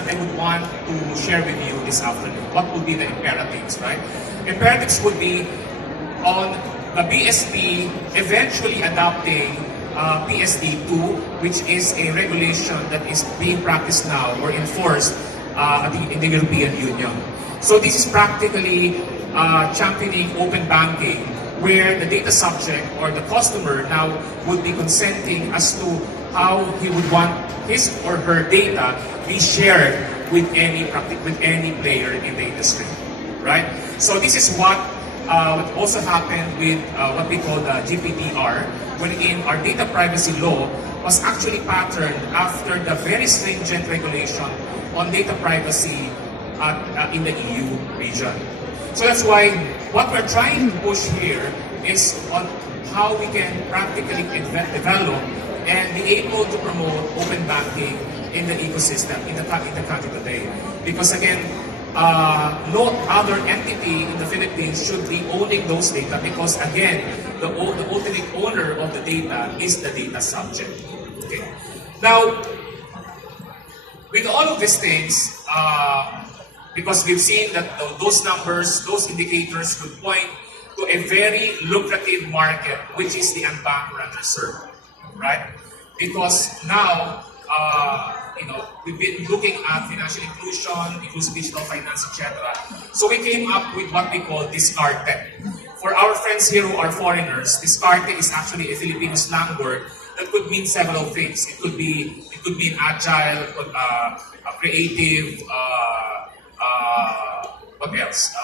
that I would want to share with you this afternoon. What would be the imperatives, right? Imperatives would be on the BSP eventually adopting PSD2, which is a regulation that is being practiced now or enforced in the European Union. So this is practically championing open banking, where the data subject or the customer now would be consenting as to how he would want his or her data be shared with any player in the industry, right? So this is what also happened with what we call the GDPR, wherein our data privacy law was actually patterned after the very stringent regulation on data privacy in the EU region. So that's why what we're trying to push here is on how we can practically develop and be able to promote open banking in the ecosystem, in the country today. Because again, no other entity in the Philippines should be owning those data, because again, the ultimate owner of the data is the data subject. Okay. Now, with all of these things, because we've seen that those numbers, those indicators would point to a very lucrative market, which is the unbanked or underserved, right? Because now, we've been looking at financial inclusion, inclusive digital finance, etc. So we came up with what we call Discarte. For our friends here who are foreigners, Discarte is actually a Filipino slang word that could mean several things. It could mean agile, creative, what else?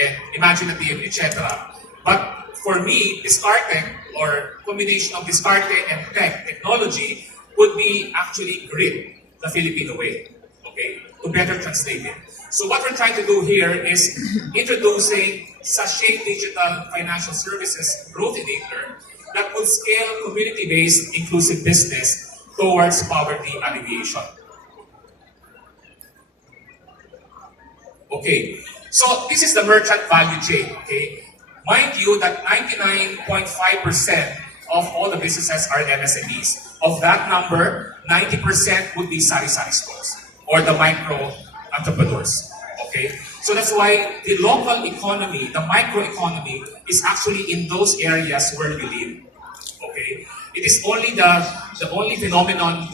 And imaginative, etc. But for me, Discarte, or combination of Discarte and technology, would be actually grit, the Filipino way, okay, to better translate it. So what we're trying to do here is introducing Sachet Digital Financial Services Growth Enabler that would scale community-based inclusive business towards poverty alleviation. Okay, so this is the merchant value chain, okay? Mind you that 99.5% of all the businesses are MSMEs. Of that number, 90% would be sari-sari stores or the micro entrepreneurs. Okay? So that's why the local economy, the microeconomy, is actually in those areas where we live. Okay? It is only the only phenomenon,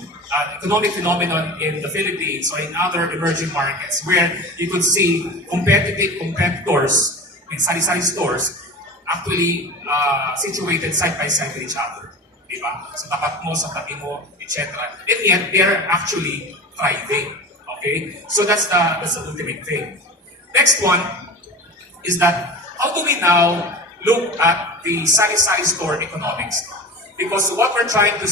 economic phenomenon in the Philippines or in other emerging markets where you could see competitors in sari-sari stores actually situated side by side with each other. Diba? Sa tapat mo, sa tabi mo, etc. And yet, they're actually thriving. Okay? So that's the ultimate thing. Next one is that, how do we now look at the sari-sari store economics? Because what we're trying to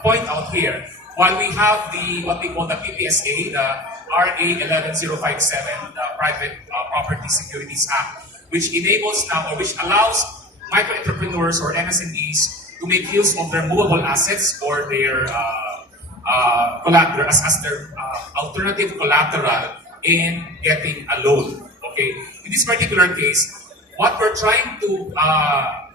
point out here, while we have what we call the PPSA, the RA 11057, the Private Property Securities Act, which enables now, or which allows micro-entrepreneurs or MSMEs to make use of their movable assets or their collateral as their alternative collateral in getting a loan. Okay. In this particular case, what we're trying to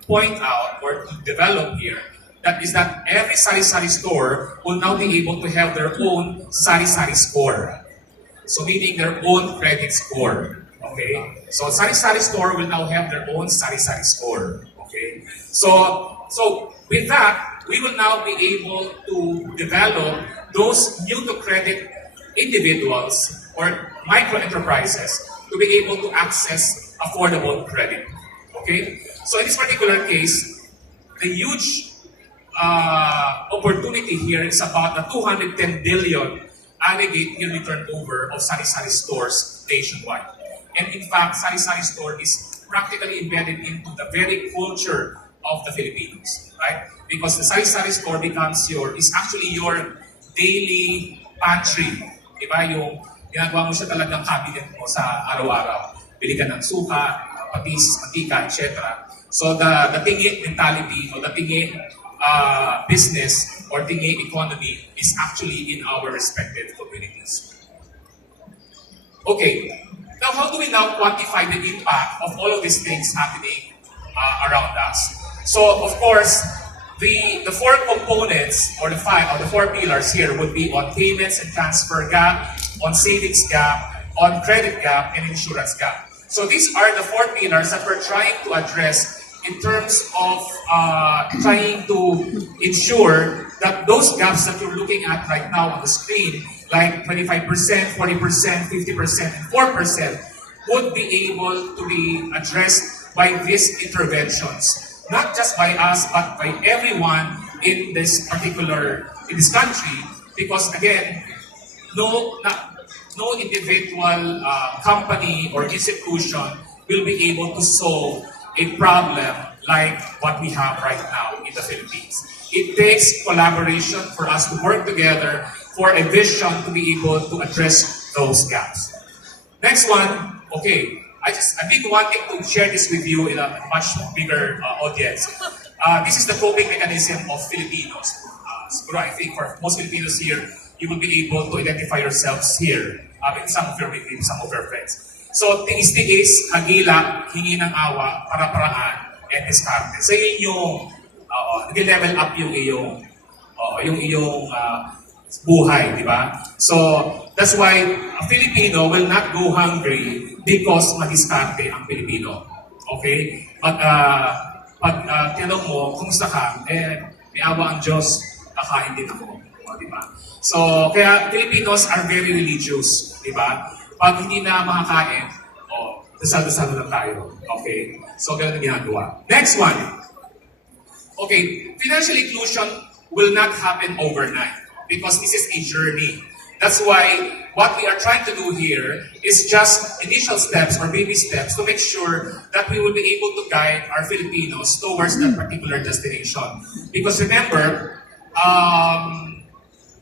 point out or to develop here, that is that every sari-sari store will now be able to have their own sari-sari score. So meaning their own credit score. Okay. So sari-sari store will now have their own sari-sari score. Okay. So with that, we will now be able to develop those new to credit individuals or micro enterprises to be able to access affordable credit. Okay? So in this particular case, the huge opportunity here is about the 210 billion aggregate yearly turnover of sari-sari stores nationwide. And in fact, sari-sari store is practically embedded into the very culture of the Filipinos, right? Because the sari-sari store is actually your daily pantry. Diba? Yung ginagawa mo siya talagang cabinet mo sa araw-araw. Bili ka ng suka, patis, mantika, etc. So the tingi mentality or the tingi business or tingi economy is actually in our respective communities. Okay, now how do we now quantify the impact of all of these things happening around us? So of course, the four components or the four pillars here would be on payments and transfer gap, on savings gap, on credit gap, and insurance gap. So these are the four pillars that we're trying to address in terms of trying to ensure that those gaps that you're looking at right now on the screen, like 25%, 40%, 50%, and 4%, would be able to be addressed by these interventions. Not just by us, but by everyone in this country, because again, no individual company or institution will be able to solve a problem like what we have right now in the Philippines. It takes collaboration for us to work together for a vision to be able to address those gaps. Next one, okay. I've been wanting to share this with you in a much bigger audience. This is the coping mechanism of Filipinos. Siguro I think for most Filipinos here, you will be able to identify yourselves here with some of your relatives, some of your friends. So, tiis-tiis, hagila, hingi ng awa, para-paraan, and diskarte. So, yun yung nag-level up yung iyong buhay, di ba? So, that's why a Filipino will not go hungry because madiskarte ang Pilipino. Okay? Pag tinanong mo, kumusta ka? May awa ang Diyos, kakain din ako. Di ba? So, kaya Filipinos are very religious. Di ba? Pag hindi na makakain, dasal-dasal lang tayo. Okay? So, ganun ang ginagawa. Next one. Okay, financial inclusion will not happen overnight because this is a journey. That's why what we are trying to do here is just initial steps or baby steps to make sure that we will be able to guide our Filipinos towards that particular destination. Because remember,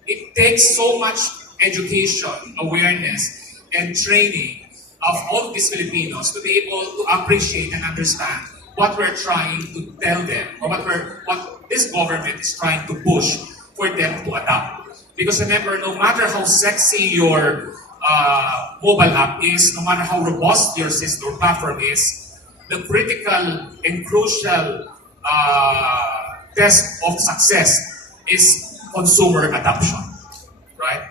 it takes so much education, awareness, and training of all of these Filipinos to be able to appreciate and understand what we're trying to tell them or what this government is trying to push for them to adopt. Because remember, no matter how sexy your mobile app is, no matter how robust your system or platform is, the critical and crucial test of success is consumer adoption, right?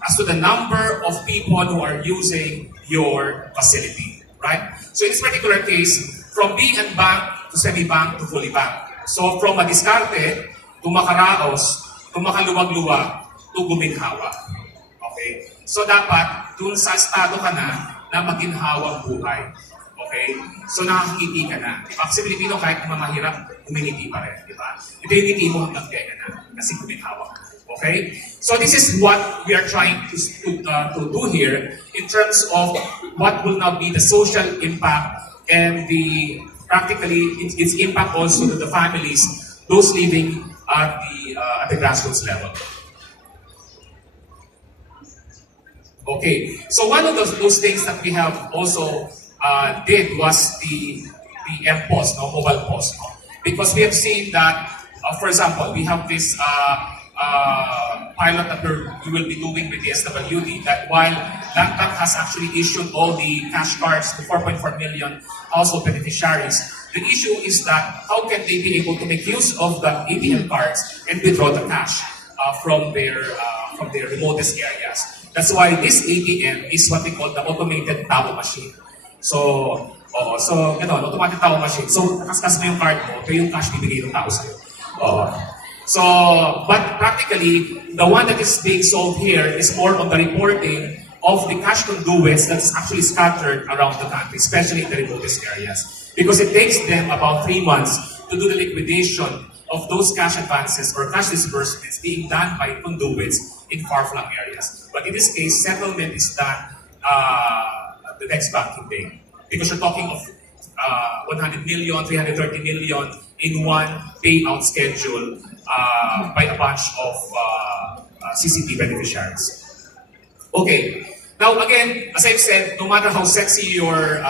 As to the number of people who are using your facility, right? So in this particular case, from being unbanked to semi-banked to fully banked. So from madiskarte to makaraos to makaluwag-luwag to guminhawa. Okay? So dapat, dun sa estado ka na maginhawang buhay. Okay? So nakakangiti ka na. Diba? Kasi Pilipino, kahit mahirap, umingiti pa rin. Diba? Ito yung ngiti mo hanggang kaya ka na. Kasi guminhawa ka. Okay? So this is what we are trying to do here in terms of what will now be the social impact and practically its impact also to the families, those living at the grassroots level. Okay, so one of those things that we have also did was the MPOS, mobile POS. Because we have seen that, for example, we have this pilot that we will be doing with the SWD, that while LANTAC has actually issued all the cash cards to 4.4 million household beneficiaries, the issue is that how can they be able to make use of the ATM cards and withdraw the cash from their remotest areas. That's why this ATM is what we call the automated tao machine. So, automatic tao machine. So, nakaskas mo yung card mo, ito yung cash bibigay ng tao sa'yo. So, but practically, the one that is being solved here is more on the reporting of the cash conduits that's actually scattered around the country, especially in the remotest areas. Because it takes them about 3 months to do the liquidation of those cash advances or cash disbursements being done by conduits in far-flung areas. But in this case, settlement is done the next banking day. Because you're talking of 100 million, 330 million in one payout schedule by a bunch of CCP beneficiaries. Okay. Now again, as I've said, no matter how sexy your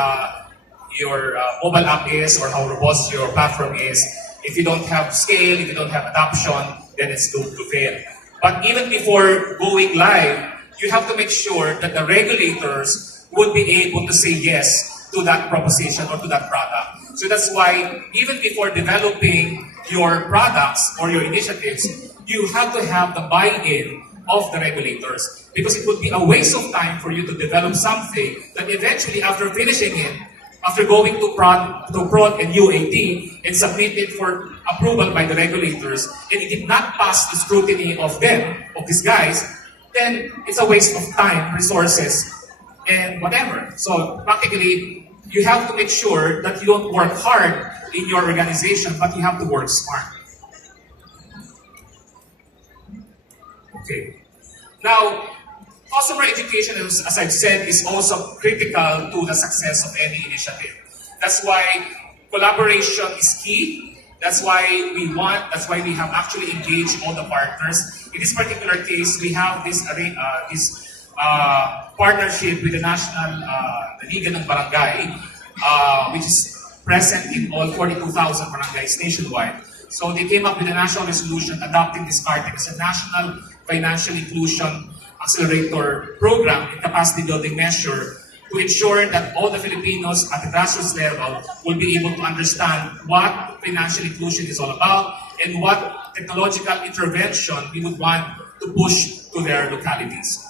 mobile app is or how robust your platform is, if you don't have scale, if you don't have adoption, then it's doomed to fail. But even before going live, you have to make sure that the regulators would be able to say yes to that proposition or to that product. So that's why even before developing your products or your initiatives, you have to have the buy-in of the regulators. Because it would be a waste of time for you to develop something that eventually, after finishing it, after going to prod and UAT and submit it for approval by the regulators, and it did not pass the scrutiny of them, of these guys, then it's a waste of time, resources, and whatever. So practically, you have to make sure that you don't work hard in your organization, but you have to work smart. Okay. Now, customer education, as I've said, is also critical to the success of any initiative. That's why collaboration is key. That's why we have actually engaged all the partners. In this particular case, we have this partnership with the the Liga ng Barangay, which is present in all 42,000 barangays nationwide. So they came up with a national resolution adopting this CARTEC as a national financial inclusion accelerator program and capacity building measure to ensure that all the Filipinos at the grassroots level will be able to understand what financial inclusion is all about and what technological intervention we would want to push to their localities.